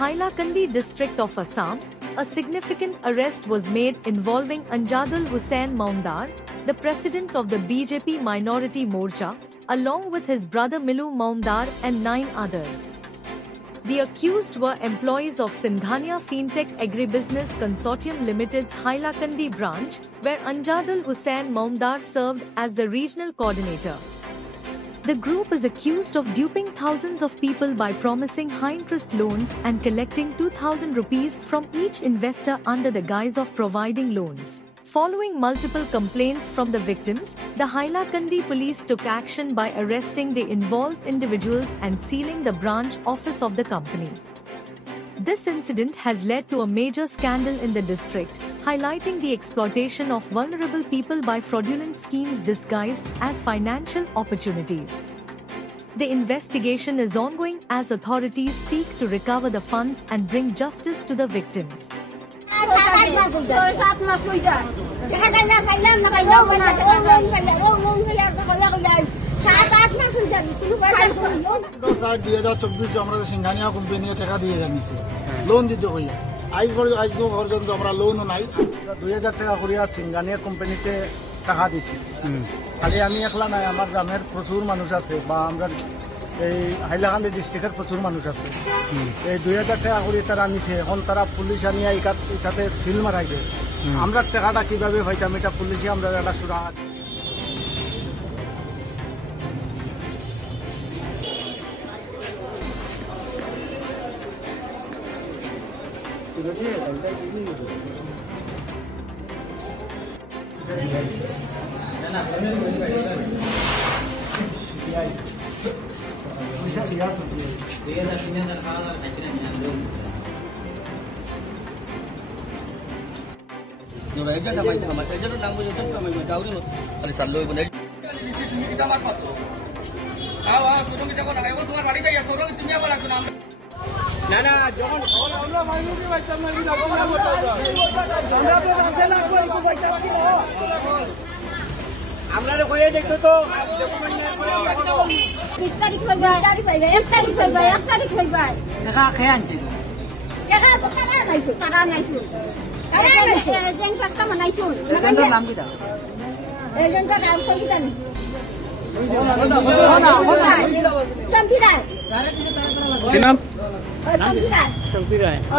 Hailakandi district of Assam, a significant arrest was made involving Anjadul Hussain Maundar, the president of the BJP Minority Morcha, along with his brother Milu Maundar and 9 others. The accused were employees of Singhania Fintech Agribusiness Consortium Limited's Hailakandi branch, where Anjadul Hussain Maundar served as the regional coordinator. The group is accused of duping thousands of people by promising high-interest loans and collecting 2,000 rupees from each investor under the guise of providing loans. Following multiple complaints from the victims, the Hailakandi police took action by arresting the involved individuals and sealing the branch office of the company. This incident has led to a major scandal in the district, highlighting the exploitation of vulnerable people by fraudulent schemes disguised as financial opportunities. The investigation is ongoing as authorities seek to recover the funds and bring justice to the victims. Loan দিতে হইয়া আজ পর্যন্ত আমরা লোনও নাই 2000 টাকা করিয়া সিঙ্গানিয়া কোম্পানিতে টাকা দিছি খালি আমি একলা নাই আমার গ্রামের প্রচুর মানুষ আছে বা আমরা এই হাইলাকান্দি ডিস্ট্রিক্টের প্রচুর মানুষ আছে এই 2000 টাকা করে তারা নিছে এখন তারা পুলিশ আনিয়া এটাতে সিল মারাইছে আমরা টাকাটা কিভাবে পাইতাম এটা পুলিশে আমরা একটা সুরা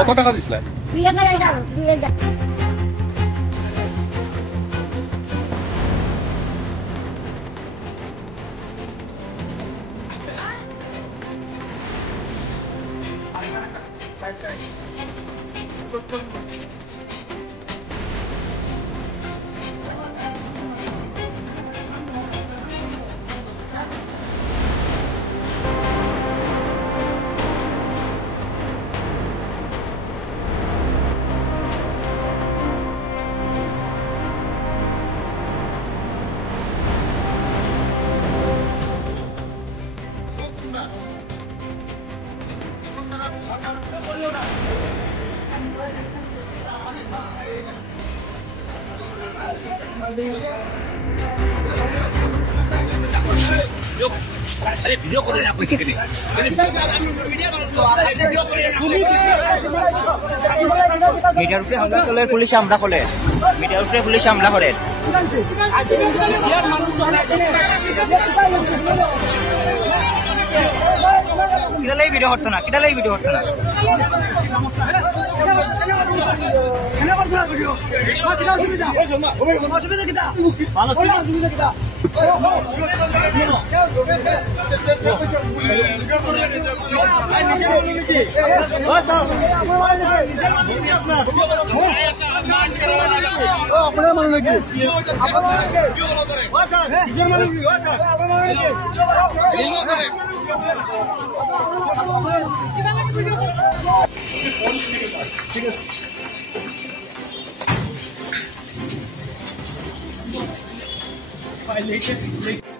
কত টাকা দিছিল? ভিডিও করে না কইছে কেন মিডিয়ার উপরে হামলা চলে পুলিশ হামলা করে মিডিয়ার উপরে পুলিশ হামলা করে কিদালাই ভিডিও করতে না ঠিক আছে